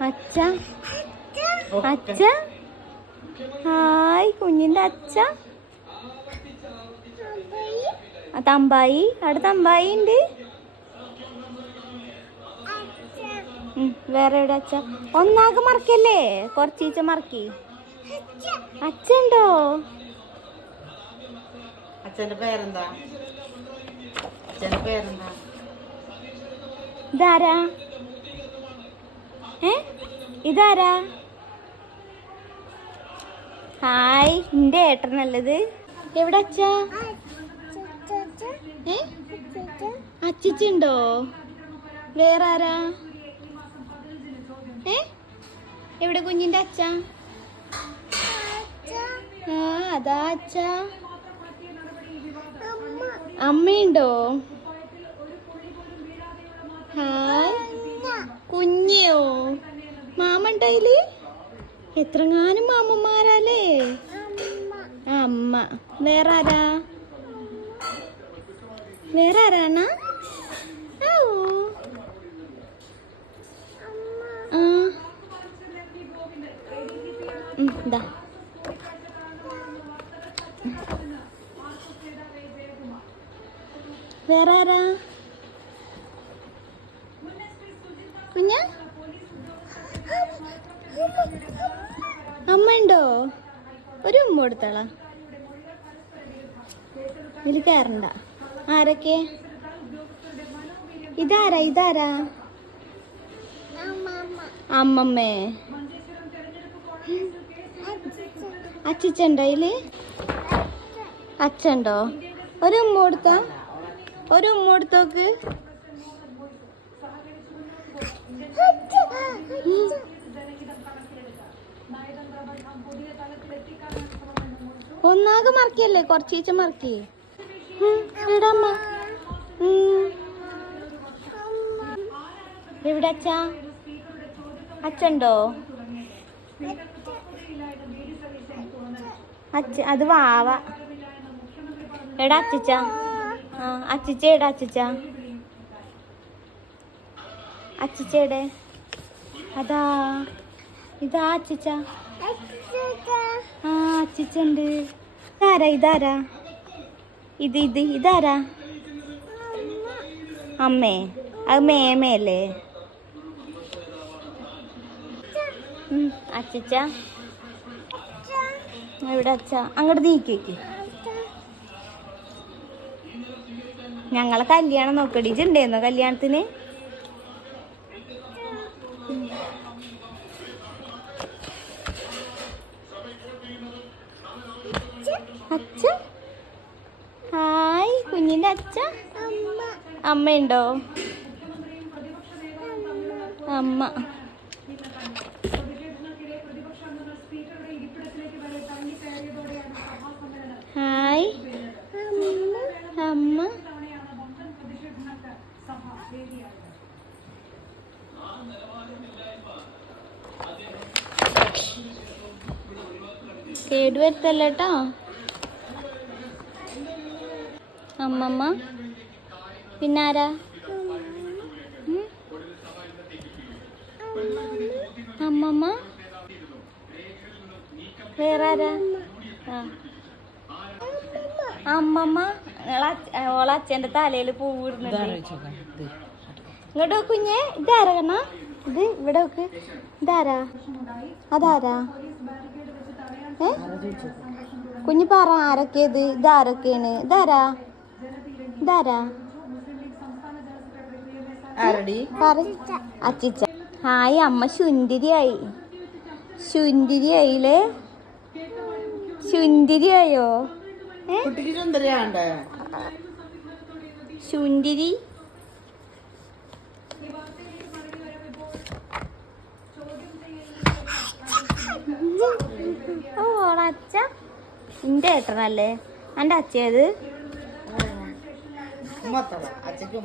അച്ഛ. അച്ഛ. ഹായ് കുഞ്ഞിന്റെ അച്ഛ. ആ, തമ്പായി. അവിടെ തമ്പായി ഉണ്ട്. വേറെ എവിടെ അച്ഛ? ഒന്നാകെ മറക്കല്ലേ? കുറച്ചീച്ച മറക്കി. അച്ഛണ്ടോ അച്ഛന്റെ പേരെന്താ? അച്ഛന്റെ പേരെന്താ? ഇതാരാ? ഏ? ഇതാരാ? ഹായ് എന്റെ ഏട്ടനല്ലത് എവിടെ അച്ഛാ? ഏ? അച്ചിച്ചുണ്ടോ വേറെ ആരാ ഏ? എവിടെ കുഞ്ഞിന്റെ അച്ഛ? ആ അതാ അച്ഛ. അമ്മയുണ്ടോ ഹായ് കുഞ്ഞിയോ മാമണ്ടായിൽ എത്രങ്ങാനും മാമന്മാരല്ലേ? അമ്മ. വേറെ ആരാ വേറെ ആരാണ് ദാ. വേറെ ആരാ കുഞ്ഞ? ഉണ്ടോ? ഒരു ഉമ്മ കൊടുത്താളാ. ഇതിൽ കയറണ്ട ആരൊക്കെ? ഇതാരാ ഇതാരാ? അമ്മമ്മേ. അച്ചിച്ചുണ്ടോ ഇതിൽ? അച്ഛണ്ടോ ഒരു ഉമ്മ കൊടുത്താ? ഒരു ഉമ്മ കൊടുത്തോക്ക് ഒന്നാകെ മറക്കിയല്ലേ? കുറച്ചീച്ച മറക്കി. എവിടെ അച്ഛാ? അച്ഛണ്ടോ അച്ഛ അത് വാവ. എടാ അച്ചിച്ച ആ അച്ചിച്ച എടാ അച്ചിച്ച അച്ചിച്ചയുടെ അതാ. ഇതാ അച്ചിച്ച ആ അച്ചിച്ചുണ്ട് ഇതാരാ ഇതാരാ? ഇത് ഇത് ഇതാരാ? അമ്മേ. അത് മേമയല്ലേ അച്ചിച്ച എവിടെ അച്ഛ? അങ്ങോട്ട് നീക്കിക്ക് ഞങ്ങളെ കല്യാണം നോക്കടി ഇജുണ്ടായിരുന്നോ കല്യാണത്തിന്? അമ്മയുണ്ടോ? അമ്മ. ഹായ്. അമ്മ. കേടുവരുത്തല്ല അമ്മമ്മ. പിന്നാരാ? അമ്മമ്മ? വേറെ ആരാ ആ. അമ്മമ്മ? ഓളെ അച്ഛന്റെ തലയിൽ പൂവിടുന്നുണ്ട് ഇങ്ങോട്ട് കുഞ്ഞെ. ഇതാരാ കണ്ണാ? ഇത് ഇവിടെ നോക്ക്. ഇതാരാ? അതാരാ? ഏ? കുഞ്ഞു പറ ആരൊക്കെ ഇത്? ഇതാരൊക്കെയാണ്? ഇതാരാ? ഇതാരാ? അച്ചിച്ച ഹായ് അമ്മ ശുന്തിരിയായി. ശുന്തിരിയായില്ലേ? ശുന്തിരിയായോ? ശുന്തിരി? ഓ അച്ഛ. എന്റെ ഏട്ടനല്ലേ? എന്റെ അച്ഛേത് അച്ഛക്കും